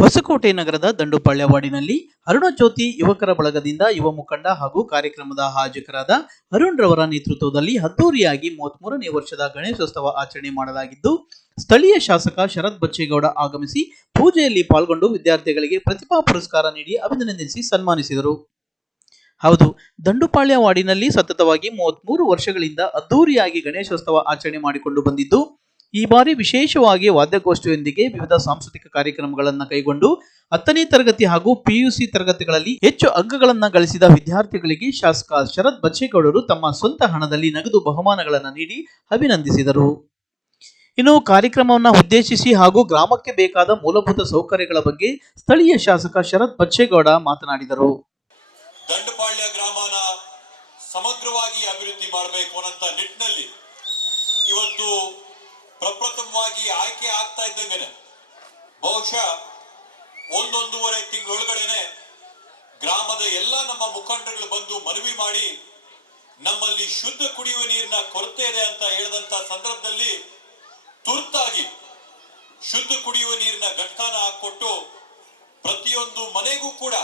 ಹೊಸಕೋಟೆ ನಗರದ ದಂಡುಪಾಳ್ಯ ವಾರ್ಡಿನಲ್ಲಿ ಅರುಣಜ್ಯೋತಿ ಯುವಕರ ಬಳಗದಿಂದ ಯುವ ಮುಖಂಡ ಹಾಗೂ ಕಾರ್ಯಕ್ರಮದ ಆಯೋಜಕರಾದ ಅರುಣ್ ರವರ ನೇತೃತ್ವದಲ್ಲಿ ಅದ್ದೂರಿಯಾಗಿ 33ನೇ ವರ್ಷದ ಗಣೇಶೋತ್ಸವ ಆಚರಣೆ ಮಾಡಲಾಗಿದ್ದು, ಸ್ಥಳೀಯ ಶಾಸಕ ಶರತ್ ಬಚ್ಚೇಗೌಡ ಆಗಮಿಸಿ ಪೂಜೆಯಲ್ಲಿ ಪಾಲ್ಗೊಂಡು ವಿದ್ಯಾರ್ಥಿಗಳಿಗೆ ಪ್ರತಿಭಾ ಪುರಸ್ಕಾರ ನೀಡಿ ಅಭಿನಂದಿಸಿ ಸನ್ಮಾನಿಸಿದರು. ಹೌದು, ದಂಡುಪಾಳ್ಯ ವಾರ್ಡಿನಲ್ಲಿ ಸತತವಾಗಿ 33 ವರ್ಷಗಳಿಂದ ಅದ್ದೂರಿಯಾಗಿ ಗಣೇಶೋತ್ಸವ ಆಚರಣೆ ಮಾಡಿಕೊಂಡು ಬಂದಿದ್ದು, ಈ ಬಾರಿ ವಿಶೇಷವಾಗಿ ವಾದ್ಯಗೋಷ್ಠಿಯೊಂದಿಗೆ ವಿವಿಧ ಸಾಂಸ್ಕೃತಿಕ ಕಾರ್ಯಕ್ರಮಗಳನ್ನು ಕೈಗೊಂಡು 10ನೇ ತರಗತಿ ಹಾಗೂ ಪಿಯುಸಿ ತರಗತಿಗಳಲ್ಲಿ ಹೆಚ್ಚು ಅಂಕಗಳನ್ನು ಗಳಿಸಿದ ವಿದ್ಯಾರ್ಥಿಗಳಿಗೆ ಶಾಸಕ ಶರತ್ ಬಚ್ಚೇಗೌಡರು ತಮ್ಮ ಸ್ವಂತ ಹಣದಲ್ಲಿ ನಗದು ಬಹುಮಾನಗಳನ್ನು ನೀಡಿ ಅಭಿನಂದಿಸಿದರು. ಇನ್ನು ಕಾರ್ಯಕ್ರಮವನ್ನು ಉದ್ದೇಶಿಸಿ ಹಾಗೂ ಗ್ರಾಮಕ್ಕೆ ಬೇಕಾದ ಮೂಲಭೂತ ಸೌಕರ್ಯಗಳ ಬಗ್ಗೆ ಸ್ಥಳೀಯ ಶಾಸಕ ಶರತ್ ಬಚ್ಚೇಗೌಡ ಮಾತನಾಡಿದರು. ದಂಡುಪಾಳ್ಯ ಗ್ರಾಮನ ಸಮಗ್ರವಾಗಿ ಅಭಿವೃದ್ಧಿ ಮಾಡಬೇಕು ಅನ್ನೋ ನಿಟ್ಟಿನಲ್ಲಿ ಇವತ್ತು ಪ್ರಪ್ರಥಮವಾಗಿ ಆಯ್ಕೆ ಆಗ್ತಾ ಇದ್ದಂಗೆ ಬಹುಶಃ 1-1.5 ತಿಂಗಳೊಳಗಡೆನೆ ಗ್ರಾಮದ ಎಲ್ಲ ನಮ್ಮ ಮುಖಂಡರುಗಳು ಬಂದು ಮನವಿ ಮಾಡಿ ನಮ್ಮಲ್ಲಿ ಶುದ್ಧ ಕುಡಿಯುವ ನೀರಿನ ಕೊರತೆ ಇದೆ ಅಂತ ಹೇಳಿದಂತ ಸಂದರ್ಭದಲ್ಲಿ ತುರ್ತಾಗಿ ಶುದ್ಧ ಕುಡಿಯುವ ನೀರಿನ ಘಟಕನ ಹಾಕೊಟ್ಟು ಪ್ರತಿಯೊಂದು ಮನೆಗೂ ಕೂಡ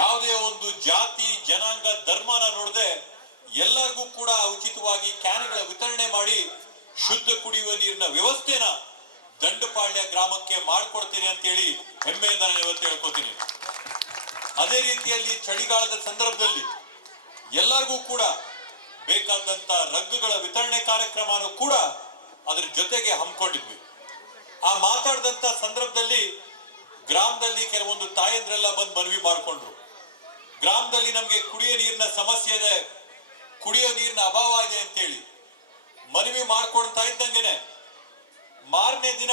ಯಾವುದೇ ಒಂದು ಜಾತಿ ಜನಾಂಗ ಧರ್ಮನ ನೋಡದೆ ಎಲ್ಲರಿಗೂ ಕೂಡ ಉಚಿತವಾಗಿ ಕ್ಯಾನ್ಗಳ ವಿತರಣೆ ಮಾಡಿ ಶುದ್ಧ ಕುಡಿಯುವ ನೀರಿನ ವ್ಯವಸ್ಥೆನ ದಂಡುಪಾಳ್ಯ ಗ್ರಾಮಕ್ಕೆ ಮಾಡಿಕೊಡ್ತೀನಿ ಅಂತ ಹೇಳಿ ಹೆಮ್ಮೆಯಿಂದ ನಾನು ಇವತ್ತು ಹೇಳ್ಕೊತೀನಿ. ಅದೇ ರೀತಿಯಲ್ಲಿ ಚಳಿಗಾಲದ ಸಂದರ್ಭದಲ್ಲಿ ಎಲ್ಲರಿಗೂ ಕೂಡ ಬೇಕಾದಂತ ರಗ್ಗುಗಳ ವಿತರಣೆ ಕಾರ್ಯಕ್ರಮನೂ ಕೂಡ ಅದ್ರ ಜೊತೆಗೆ ಹಮ್ಮಿಕೊಂಡಿದ್ವಿ. ಆ ಮಾತಾಡಿದಂತ ಸಂದರ್ಭದಲ್ಲಿ ಗ್ರಾಮದಲ್ಲಿ ಕೆಲವೊಂದು ತಾಯಂದ್ರೆಲ್ಲ ಬಂದು ಮನವಿ ಮಾಡಿಕೊಂಡ್ರು. ಗ್ರಾಮದಲ್ಲಿ ನಮ್ಗೆ ಕುಡಿಯೋ ನೀರಿನ ಸಮಸ್ಯೆ ಇದೆ, ಕುಡಿಯೋ ನೀರಿನ ಅಭಾವ ಇದೆ ಅಂತೇಳಿ ಮನವಿ ಮಾಡ್ಕೊಳ್ತಾ ಇದ್ದಂಗೆನೆ ಮಾರನೇ ದಿನ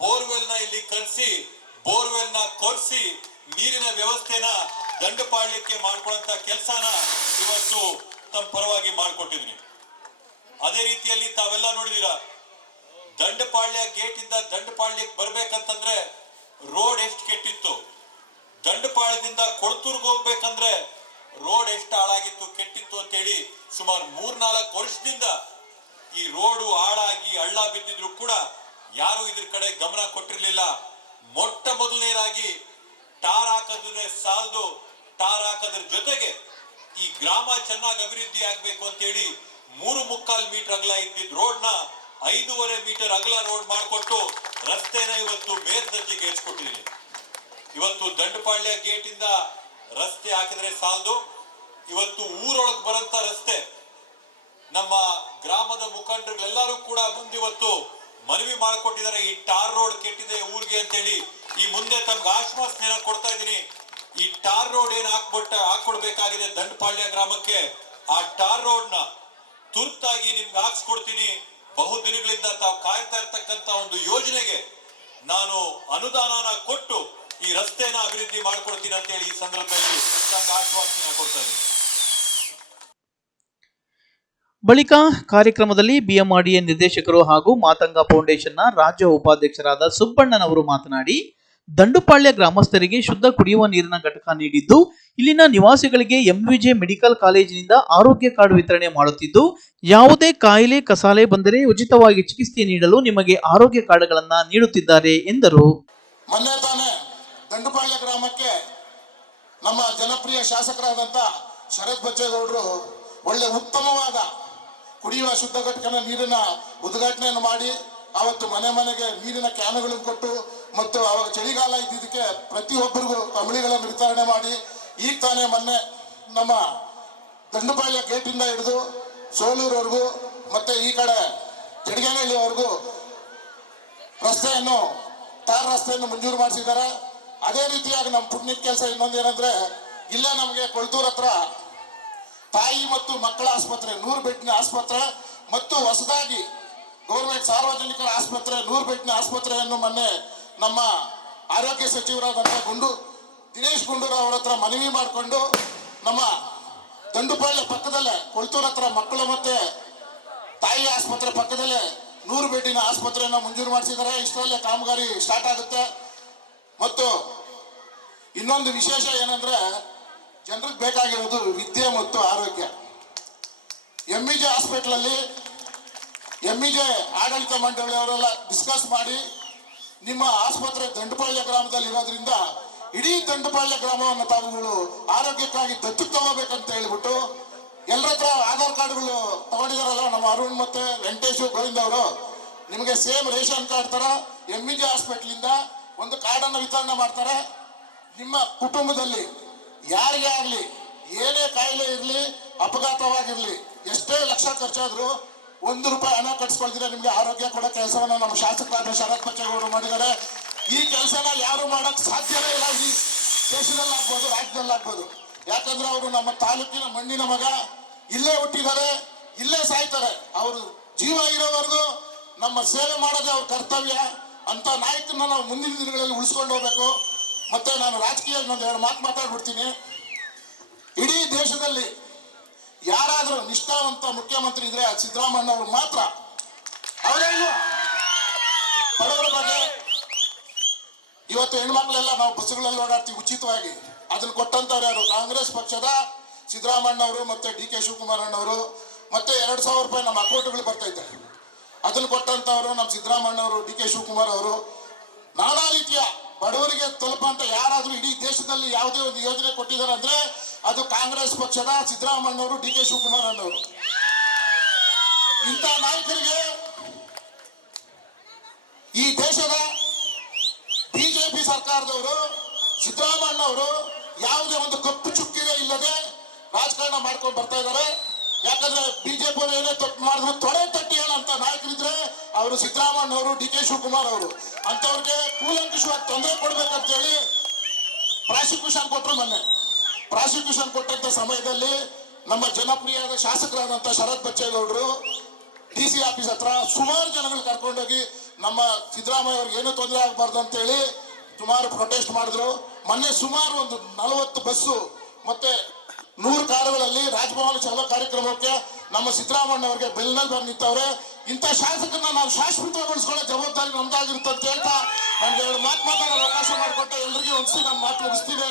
ಬೋರ್ವೆಲ್ನ ಇಲ್ಲಿ ಕಳಿಸಿ ಬೋರ್ವೆಲ್ನ ಕೊರ್ಸಿ ನೀರಿನ ವ್ಯವಸ್ಥೆನ ದಂಡುಪಾಳ್ಯಕ್ಕೆ ಮಾಡ್ಕೊಳ್ಳುವಂತ ಕೆಲಸನ ಇವತ್ತು ತಮ್ಮ ಪರವಾಗಿ ಮಾಡ್ಕೊಟ್ಟಿದ್ವಿ. ಅದೇ ರೀತಿಯಲ್ಲಿ ತಾವೆಲ್ಲ ನೋಡಿದೀರಾ, ದಂಡುಪಾಳ್ಯ ಗೇಟ್ ಇಂದ ದಂಡುಪಾಳ್ಯಕ್ಕೆ ಬರ್ಬೇಕಂತಂದ್ರೆ ರೋಡ್ ಎಷ್ಟು ಕೆಟ್ಟಿತ್ತು, ದಂಡುಪಾಳ್ಯದಿಂದ ಕೊಳತೂರ್ಗೆ ಹೋಗ್ಬೇಕಂದ್ರೆ ರೋಡ್ ಎಷ್ಟು ಹಾಳಾಗಿತ್ತು ಕೆಟ್ಟಿತ್ತು ಅಂತೇಳಿ ಸುಮಾರು 3-4 ವರ್ಷದಿಂದ ಈ ರೋಡು ಹಾಳಾಗಿ ಹಳ್ಳ ಬಿದ್ದಿದ್ರು ಕೂಡ ಯಾರು ಇದ್ರ ಕಡೆ ಗಮನ ಕೊಟ್ಟಿರ್ಲಿಲ್ಲ. ಮೊಟ್ಟ ಮೊದಲನೇದಾಗಿ ಟಾರ್ ಹಾಕೋದ್ರೆ ಸಾಲದು, ಟಾರ್ ಹಾಕೋದ್ರ ಜೊತೆಗೆ ಈ ಗ್ರಾಮ ಚೆನ್ನಾಗಿ ಅಭಿವೃದ್ಧಿ ಆಗ್ಬೇಕು ಅಂತೇಳಿ 3.25 ಮೀಟರ್ ಅಗಲ ಇದ್ದಿದ್ ರೋಡ್ ನ 5.5 ಮೀಟರ್ ಅಗಲ ರೋಡ್ ಮಾಡಿಕೊಟ್ಟು ರಸ್ತೆನ ಇವತ್ತು ಮೇಲ್ದರ್ಜೆಗೆ ಏರ್ಸ್ಕೊಟ್ಟಿದ್ದೀನಿ. ಇವತ್ತು ದಂಡುಪಾಳ್ಯ ಗೇಟ್ ಇಂದ ರಸ್ತೆ ಹಾಕಿದ್ರೆ ಸಾಲದು, ಇವತ್ತು ಊರೊಳಗೆ ಬರಂತ ರಸ್ತೆ ನಮ್ಮ ಗ್ರಾಮದ ಮುಖಂಡರುಗಳೆಲ್ಲರೂ ಕೂಡ ಮುಂದಿವತ್ತು ಮನವಿ ಮಾಡಿಕೊಟ್ಟಿದ್ದಾರೆ. ಈ ಟಾರ್ ರೋಡ್ ಕೆಟ್ಟಿದೆ ಊರಿಗೆ ಅಂತೇಳಿ ಈ ಮುಂದೆ ತಮ್ಗೆ ಆಶ್ವಾಸನೆ ಕೊಡ್ತಾ ಇದ್ದೀನಿ. ಈ ಟಾರ್ ರೋಡ್ ಏನ್ ಹಾಕೊಡ್ಬೇಕಾಗಿದೆ ದಂಡುಪಾಳ್ಯ ಗ್ರಾಮಕ್ಕೆ, ಆ ಟಾರ್ ರೋಡ್ ನ ತುರ್ತಾಗಿ ನಿಮ್ಗೆ ಹಾಕ್ಸ್ಕೊಡ್ತೀನಿ. ಬಹುದಿನಗಳಿಂದ ತಾವು ಕಾಯ್ತಾ ಇರ್ತಕ್ಕಂತ ಒಂದು ಯೋಜನೆಗೆ ನಾನು ಅನುದಾನನ ಕೊಟ್ಟು ಈ ರಸ್ತೆನ ಅಭಿವೃದ್ಧಿ ಮಾಡ್ಕೊಡ್ತೀನಿ ಅಂತ ಹೇಳಿ ಈ ಸಂದರ್ಭದಲ್ಲಿ ತಮ್ಗೆ ಆಶ್ವಾಸನೆ ಕೊಡ್ತಾ ಇದ್ದೀನಿ. ಬಳಿಕ ಕಾರ್ಯಕ್ರಮದಲ್ಲಿ ಬಿಎಂಆರ್ಡಿಎ ನಿರ್ದೇಶಕರು ಹಾಗೂ ಮಾತಂಗ ಫೌಂಡೇಶನ್ನ ರಾಜ್ಯ ಉಪಾಧ್ಯಕ್ಷರಾದ ಸುಬ್ಬಣ್ಣನವರು ಮಾತನಾಡಿ, ದಂಡುಪಾಳ್ಯ ಗ್ರಾಮಸ್ಥರಿಗೆ ಶುದ್ಧ ಕುಡಿಯುವ ನೀರಿನ ಘಟಕ ನೀಡಿದ್ದು, ಇಲ್ಲಿನ ನಿವಾಸಿಗಳಿಗೆ ಎಂವಿಜೆ ಮೆಡಿಕಲ್ ಕಾಲೇಜಿನಿಂದ ಆರೋಗ್ಯ ಕಾರ್ಡ್ ವಿತರಣೆ ಮಾಡುತ್ತಿದ್ದು, ಯಾವುದೇ ಕಾಯಿಲೆ ಕಸಾಲೆ ಬಂದರೆ ಉಚಿತವಾಗಿ ಚಿಕಿತ್ಸೆ ನೀಡಲು ನಿಮಗೆ ಆರೋಗ್ಯ ಕಾರ್ಡ್ಗಳನ್ನು ನೀಡುತ್ತಿದ್ದಾರೆ ಎಂದರು. ಮೊನ್ನೆ ತಾನೇ ದಂಡುಪಾಳ್ಯ ಗ್ರಾಮಕ್ಕೆ ನಮ್ಮ ಜನಪ್ರಿಯ ಶಾಸಕರಾದಂತ ಶರತ್ ಬಚ್ಚೇಗೌಡರು ಒಳ್ಳೆ ಉತ್ತಮವಾದ ಕುಡಿಯುವ ಶುದ್ಧ ಘಟಕನ ನೀರಿನ ಉದ್ಘಾಟನೆಯನ್ನು ಮಾಡಿ ಅವತ್ತು ಮನೆ ಮನೆಗೆ ನೀರಿನ ಕ್ಯಾನ್ಗಳನ್ನು ಕೊಟ್ಟು ಮತ್ತು ಅವಾಗ ಚಳಿಗಾಲ ಇದ್ದಿದ್ದಕ್ಕೆ ಪ್ರತಿಯೊಬ್ಬರಿಗೂ ಕಂಬಳಿಗಳನ್ನು ವಿತರಣೆ ಮಾಡಿ ಈಗ ತಾನೇ ಮೊನ್ನೆ ನಮ್ಮ ದಂಡುಪಾಳ್ಯ ಗೇಟಿಂದ ಹಿಡಿದು ಸೋಲೂರವರೆಗೂ ಮತ್ತೆ ಈ ಕಡೆ ಜಡಿಗೇನಹಳ್ಳಿವರೆಗೂ ರಸ್ತೆಯನ್ನು ಟಾರ್ ರಸ್ತೆಯನ್ನು ಮಂಜೂರು ಮಾಡಿಸಿದ್ದಾರೆ. ಅದೇ ರೀತಿಯಾಗಿ ನಮ್ಮ ಪುಣ್ಯದ ಕೆಲಸ ಇನ್ನೊಂದೇನೆಂದ್ರೆ, ಇಲ್ಲೇ ನಮಗೆ ಕೊಳ್ತೂರ್ ಹತ್ರ ತಾಯಿ ಮತ್ತು ಮಕ್ಕಳ ಆಸ್ಪತ್ರೆ 100 ಬೆಡ್ನ ಆಸ್ಪತ್ರೆ ಮತ್ತು ಹೊಸದಾಗಿ ಗೌರ್ಮೆಂಟ್ ಸಾರ್ವಜನಿಕರ ಆಸ್ಪತ್ರೆ 100 ಬೆಡ್ನ ಆಸ್ಪತ್ರೆಯನ್ನು ಮೊನ್ನೆ ನಮ್ಮ ಆರೋಗ್ಯ ಸಚಿವರಾದಂಥ ದಿನೇಶ್ ಗುಂಡೂರಾವ್ ಅವರ ಹತ್ರ ಮನವಿ ಮಾಡಿಕೊಂಡು ನಮ್ಮ ದಂಡುಪಾಳ್ಯ ಪಕ್ಕದಲ್ಲೇ ಕೊಳ್ತೂರ್ ಹತ್ರ ಮಕ್ಕಳು ಮತ್ತೆ ತಾಯಿ ಆಸ್ಪತ್ರೆ ಪಕ್ಕದಲ್ಲೇ 100 ಬೆಡ್ಡಿನ ಆಸ್ಪತ್ರೆಯನ್ನು ಮಂಜೂರು ಮಾಡಿಸಿದ್ದಾರೆ. ಇಷ್ಟರಲ್ಲೇ ಕಾಮಗಾರಿ ಸ್ಟಾರ್ಟ್ ಆಗುತ್ತೆ. ಮತ್ತು ಇನ್ನೊಂದು ವಿಶೇಷ ಏನಂದ್ರೆ, ಜನರಿಗೆ ಬೇಕಾಗಿರೋದು ವಿದ್ಯೆ ಮತ್ತು ಆರೋಗ್ಯ. ಎಂಇಜೆ ಹಾಸ್ಪಿಟಲ್ ಅಲ್ಲಿ ಎಂಇಜೆ ಆಡಳಿತ ಮಂಡಳಿಯವರೆಲ್ಲ ಡಿಸ್ಕಸ್ ಮಾಡಿ ನಿಮ್ಮ ಆಸ್ಪತ್ರೆ ದಂಡಪಾಳ್ಯ ಗ್ರಾಮದಲ್ಲಿ ಇರೋದ್ರಿಂದ ಇಡೀ ದಂಡಪಾಳ್ಯ ಗ್ರಾಮವನ್ನು ತಾವುಗಳು ಆರೋಗ್ಯಕ್ಕಾಗಿ ದತ್ತು ತಗೋಬೇಕಂತ ಹೇಳ್ಬಿಟ್ಟು ಎಲ್ಲರ ಹತ್ರ ಆಧಾರ್ ಕಾರ್ಡ್ಗಳು ತಗೊಂಡಿದಾರಲ್ಲ ನಮ್ಮ ಅರುಣ್ ಮತ್ತೆ ವೆಂಕಟೇಶ್ ಗೋವಿಂದ್ ಅವರು, ನಿಮಗೆ ಸೇಮ್ ರೇಷನ್ ಕಾರ್ಡ್ ತರ MG ಹಾಸ್ಪಿಟಲ್ ಒಂದು ಕಾರ್ಡ್ ಅನ್ನು ವಿತರಣೆ ಮಾಡ್ತಾರೆ. ನಿಮ್ಮ ಕುಟುಂಬದಲ್ಲಿ ಯಾರಿಗೇ ಆಗ್ಲಿ ಏನೇ ಕಾಯಿಲೆ ಇರ್ಲಿ, ಅಪಘಾತವಾಗಿರ್ಲಿ, ಎಷ್ಟೇ ಲಕ್ಷ ಖರ್ಚಾದ್ರು ₹1 ಹಣ ಕಟ್ಸ್ಕೊಳ್ತೀರಾ ನಿಮ್ಗೆ ಆರೋಗ್ಯ ಕೊಡೋ ಕೆಲಸವನ್ನ ನಮ್ಮ ಶಾಸಕರಾದ ಶರತ್ ಬಚ್ಚೇಗೌಡರು ಮಾಡಿದ್ದಾರೆ. ಈ ಕೆಲಸನ ಯಾರು ಮಾಡಕ್ ಸಾಧ್ಯವೇ ಇಲ್ಲ ಈ ದೇಶದಲ್ಲಿ ಆಗ್ಬೋದು, ರಾಜ್ಯದಲ್ಲಿ ಆಗ್ಬೋದು. ಯಾಕಂದ್ರೆ ಅವರು ನಮ್ಮ ತಾಲೂಕಿನ ಮಣ್ಣಿನ ಮಗ, ಇಲ್ಲೇ ಹುಟ್ಟಿದ್ದಾರೆ, ಇಲ್ಲೇ ಸಾಯ್ತಾರೆ. ಅವರು ಜೀವ ಇರೋವರೆಗೂ ನಮ್ಮ ಸೇವೆ ಮಾಡೋದೇ ಅವ್ರ ಕರ್ತವ್ಯ. ಅಂತ ನಾಯಕನ ನಾವು ಮುಂದಿನ ದಿನಗಳಲ್ಲಿ ಉಳಿಸ್ಕೊಂಡು ಹೋಗ್ಬೇಕು. ಮತ್ತೆ ನಾನು ರಾಜಕೀಯ ಇನ್ನೊಂದು 2 ಮಾತು ಮಾತಾಡ್ಬಿಡ್ತೀನಿ. ಇಡೀ ದೇಶದಲ್ಲಿ ಯಾರಾದ್ರೂ ನಿಷ್ಠಾವಂತ ಮುಖ್ಯಮಂತ್ರಿ ಇದ್ರೆ ಅದು ಸಿದ್ದರಾಮಯ್ಯ ಅವರು ಮಾತ್ರ. ಅವರೇನು ಬಡವರ ಬಗ್ಗೆ ಇವತ್ತು ಹೆಣ್ಮಕ್ಳೆಲ್ಲ ನಾವು ಬಸ್ಗಳಲ್ಲಿ ಓಡಾಡ್ತೀವಿ ಉಚಿತವಾಗಿ, ಅದನ್ನ ಕೊಟ್ಟಂತವ್ರು ಯಾರು? ಕಾಂಗ್ರೆಸ್ ಪಕ್ಷದ ಸಿದ್ದರಾಮಯ್ಯ ಅವರು ಮತ್ತೆ DK ಶಿವಕುಮಾರ್ ಅಣ್ಣವರು. ಮತ್ತೆ ₹2,000 ನಮ್ಮ ಅಕೌಂಟ್ಗಳು ಬರ್ತೈತೆ, ಅದನ್ನ ಕೊಟ್ಟಂತವ್ರು ನಮ್ಮ ಸಿದ್ದರಾಮಯ್ಯ ಅವರು, DK ಶಿವಕುಮಾರ್ ಅವರು. ನಾನಾ ರೀತಿಯ ಬಡವರಿಗೆ ತಲುಪಂತ ಯಾರಾದ್ರೂ ಇಡೀ ದೇಶದಲ್ಲಿ ಯಾವುದೇ ಒಂದು ಯೋಜನೆ ಕೊಟ್ಟಿದ್ದಾರೆ ಅಂದ್ರೆ ಅದು ಕಾಂಗ್ರೆಸ್ ಪಕ್ಷದ ಸಿದ್ದರಾಮಯ್ಯ ಅವರು, DK ಶಿವಕುಮಾರ್ ಅನ್ನೋರು. ಇಂಥ ನಾಯಕರಿಗೆ ಈ ದೇಶದ BJP ಸರ್ಕಾರದವರು, ಸಿದ್ದರಾಮಯ್ಯ ಅವರು ಯಾವುದೇ ಒಂದು ಕಪ್ಪು ಚುಕ್ಕಿಗೆ ಇಲ್ಲದೆ ರಾಜಕಾರಣ ಮಾಡ್ಕೊಂಡು ಬರ್ತಾ ಇದ್ದಾರೆ. ಯಾಕಂದ್ರೆ BJP ಅವರು ಏನೇ ತಪ್ಪು ಮಾಡಿದ್ರು ತೊಡೆ ತಟ್ಟಿ ಹೇಳಂತ ನಾಯಕರಿದ್ರೆ ಅವರು ಸಿದ್ದರಾಮಯ್ಯ ಅವರು, DK ಶಿವಕುಮಾರ್ ಅವರು. ಅಂತವ್ರಿಗೆ ಕೂಲಂಕುಷವಾಗಿ ತೊಂದರೆ ಕೊಡ್ಬೇಕಂತ ಹೇಳಿ ಪ್ರಾಸಿಕ್ಯೂಷನ್ ಕೊಟ್ಟರು. ಮೊನ್ನೆ ಪ್ರಾಸಿಕ್ಯೂಷನ್ ಕೊಟ್ಟಂತ ಸಮಯದಲ್ಲಿ ನಮ್ಮ ಜನಪ್ರಿಯವಾದ ಶಾಸಕರಾದಂತ ಶರತ್ ಬಚ್ಚೇಗೌಡರು DC ಆಫೀಸ್ ಹತ್ರ ಸುಮಾರು ಜನಗಳು ಕರ್ಕೊಂಡೋಗಿ ನಮ್ಮ ಸಿದ್ದರಾಮಯ್ಯ ಅವ್ರಿಗೆ ಏನೂ ತೊಂದರೆ ಆಗಬಾರ್ದು ಅಂತ ಹೇಳಿ ಸುಮಾರು ಪ್ರೊಟೆಸ್ಟ್ ಮಾಡಿದ್ರು. ಮೊನ್ನೆ ಸುಮಾರು ಒಂದು 40 ಬಸ್ಸು ಮತ್ತೆ 100 ಕಾರುಗಳಲ್ಲಿ ರಾಜಭವನ ಚಲೋ ಕಾರ್ಯಕ್ರಮಕ್ಕೆ ನಮ್ಮ ಸಿದ್ದರಾಮಯ್ಯ ಅವರಿಗೆ ಬೆನ್ನಲ್ಲಿ ಬಂದು ನಿಂತವ್ರೆ. ಇಂಥ ಶಾಸಕರನ್ನ ನಾವು ಶಾಶ್ವತಗೊಳಿಸ್ಕೊಳ್ಳೋ ಜವಾಬ್ದಾರಿ ನಮ್ದಾಗಿರುತ್ತೆ ಅಂತ ಹೇಳ್ತಾ ನಮ್ಗೆ 2 ಮಾತು ಮಾತಾಡೋ ಅವಕಾಶ ಮಾಡಿಕೊಟ್ಟ ಎಲ್ರಿಗೂ ಒಂದ್ಸಿ ನಮ್ಮ ಮಾತು ಮುಗಿಸ್ತೀನಿ.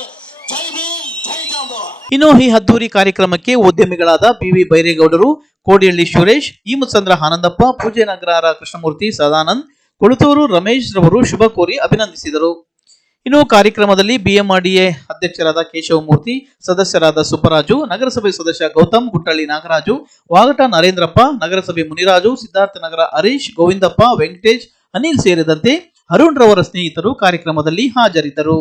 ಜೈ ಭೀಮ್, ಜೈ ಜಾಂಬವ. ಇನ್ನು ಈ ಅದ್ದೂರಿ ಕಾರ್ಯಕ್ರಮಕ್ಕೆ ಉದ್ಯಮಿಗಳಾದ PV ಬೈರೇಗೌಡರು, ಕೋಡಿಹಳ್ಳಿ ಸುರೇಶ್, ಈಮುತ್ಸಂದ್ರ ಆನಂದಪ್ಪ, ಪೂಜೆ ನಗರ ಕೃಷ್ಣಮೂರ್ತಿ, ಸದಾನಂದ್, ಕೊಳತೂರು ರಮೇಶ್ ರವರು ಶುಭ ಕೋರಿ ಅಭಿನಂದಿಸಿದರು. ಇನ್ನು ಕಾರ್ಯಕ್ರಮದಲ್ಲಿ BMRDA ಅಧ್ಯಕ್ಷರಾದ ಕೇಶವಮೂರ್ತಿ, ಸದಸ್ಯರಾದ ಸುಬ್ಬರಾಜು, ನಗರಸಭೆ ಸದಸ್ಯ ಗೌತಮ್, ಗುಟ್ಟಳ್ಳಿ ನಾಗರಾಜು, ವಾಗಟ ನರೇಂದ್ರಪ್ಪ, ನಗರಸಭೆ ಮುನಿರಾಜು, ಸಿದ್ಧಾರ್ಥನಗರ ಹರೀಶ್, ಗೋವಿಂದಪ್ಪ, ವೆಂಕಟೇಶ್, ಅನಿಲ್ ಸೇರಿದಂತೆ ಅರುಣ್ ರವರ ಸ್ನೇಹಿತರು ಕಾರ್ಯಕ್ರಮದಲ್ಲಿ ಹಾಜರಿದ್ದರು.